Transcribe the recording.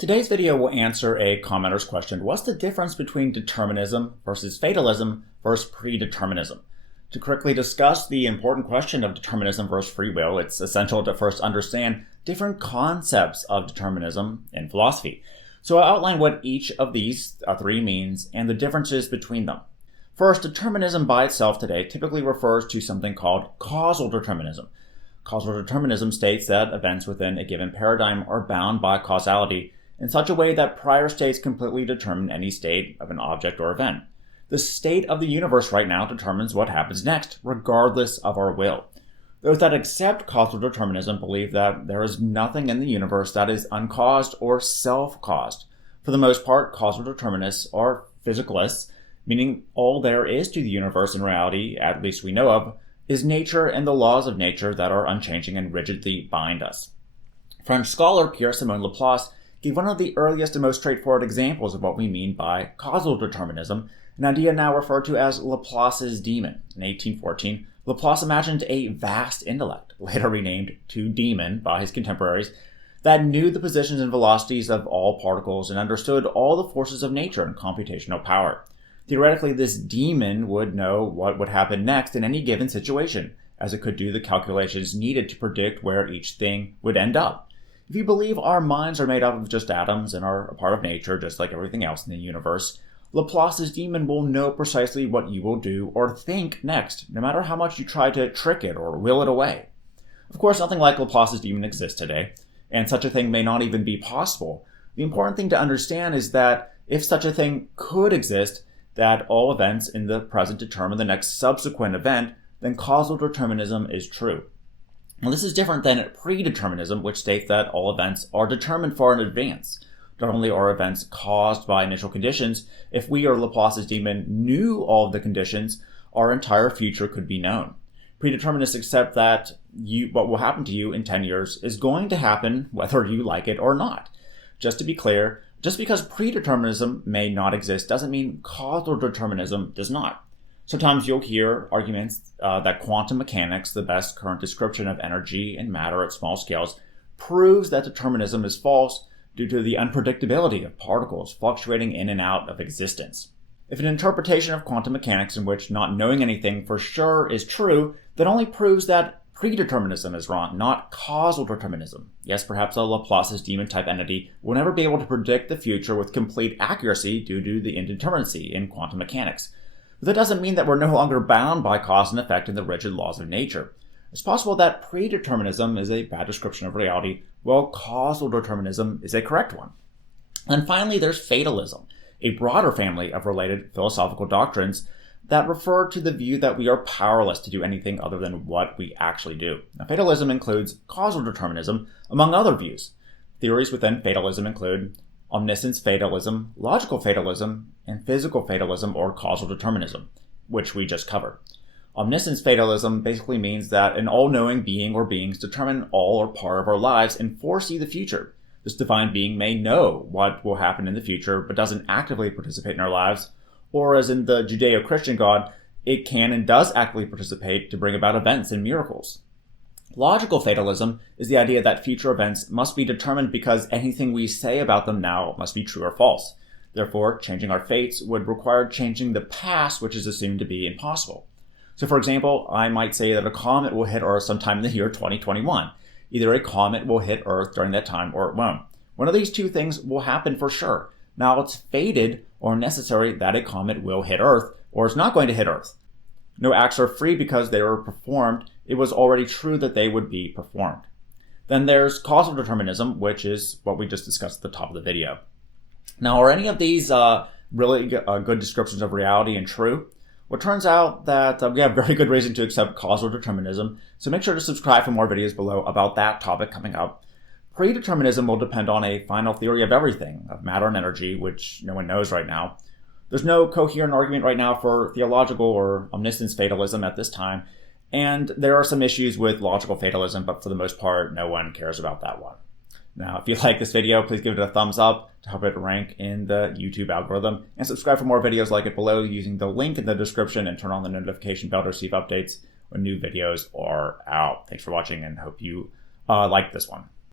Today's video will answer a commenter's question: what's the difference between determinism versus fatalism versus predeterminism? To correctly discuss the important question of determinism versus free will, it's essential to first understand different concepts of determinism in philosophy. So I'll outline what each of these three means and the differences between them. First, determinism by itself today typically refers to something called causal determinism. Causal determinism states that events within a given paradigm are bound by causality in such a way that prior states completely determine any state of an object or event. The state of the universe right now determines what happens next, regardless of our will. Those that accept causal determinism believe that there is nothing in the universe that is uncaused or self-caused. For the most part, causal determinists are physicalists, meaning all there is to the universe in reality, at least we know of, is nature and the laws of nature that are unchanging and rigidly bind us. French scholar Pierre-Simon Laplace gave one of the earliest and most straightforward examples of what we mean by causal determinism, an idea now referred to as Laplace's demon. In 1814, Laplace imagined a vast intellect, later renamed to demon by his contemporaries, that knew the positions and velocities of all particles and understood all the forces of nature and computational power. Theoretically, this demon would know what would happen next in any given situation, as it could do the calculations needed to predict where each thing would end up. If you believe our minds are made up of just atoms and are a part of nature, just like everything else in the universe, Laplace's demon will know precisely what you will do or think next, no matter how much you try to trick it or will it away. Of course, nothing like Laplace's demon exists today, and such a thing may not even be possible. The important thing to understand is that if such a thing could exist, that all events in the present determine the next subsequent event, then causal determinism is true. Now, this is different than predeterminism, which states that all events are determined far in advance. Not only are events caused by initial conditions, if we or Laplace's demon knew all of the conditions, our entire future could be known. Predeterminists accept that what will happen to you in 10 years is going to happen whether you like it or not. Just to be clear, just because predeterminism may not exist doesn't mean causal determinism does not. Sometimes you'll hear arguments that quantum mechanics, the best current description of energy and matter at small scales, proves that determinism is false due to the unpredictability of particles fluctuating in and out of existence. If an interpretation of quantum mechanics in which not knowing anything for sure is true, that only proves that predeterminism is wrong, not causal determinism. Yes, perhaps a Laplace's demon-type entity will never be able to predict the future with complete accuracy due to the indeterminacy in quantum mechanics. But that doesn't mean that we're no longer bound by cause and effect in the rigid laws of nature. It's possible that predeterminism is a bad description of reality, while causal determinism is a correct one. And finally, there's fatalism, a broader family of related philosophical doctrines that refer to the view that we are powerless to do anything other than what we actually do. Now, fatalism includes causal determinism, among other views. Theories within fatalism include Omniscience Fatalism, logical fatalism, and physical fatalism or causal determinism, which we just covered. Omniscience Fatalism basically means that an all-knowing being or beings determine all or part of our lives and foresee the future. This divine being may know what will happen in the future, but doesn't actively participate in our lives, or as in the Judeo-Christian God, it can and does actively participate to bring about events and miracles. Logical fatalism is the idea that future events must be determined because anything we say about them now must be true or false. Therefore, changing our fates would require changing the past, which is assumed to be impossible. So, for example, I might say that a comet will hit Earth sometime in the year 2021. Either a comet will hit Earth during that time or it won't. One of these two things will happen for sure. Now, it's fated or necessary that a comet will hit Earth or it's not going to hit Earth. No acts are free because they were performed. It was already true that they would be performed. Then there's causal determinism, which is what we just discussed at the top of the video. Now, are any of these really good descriptions of reality and true? Well, it turns out that we have very good reason to accept causal determinism, so make sure to subscribe for more videos below about that topic coming up. Predeterminism will depend on a final theory of everything, of matter and energy, which no one knows right now. There's no coherent argument right now for theological or omniscience fatalism at this time, and there are some issues with logical fatalism, but for the most part, no one cares about that one. Now, if you like this video, please give it a thumbs up to help it rank in the YouTube algorithm, and subscribe for more videos like it below using the link in the description, and turn on the notification bell to receive updates when new videos are out. Thanks for watching, and hope you liked this one.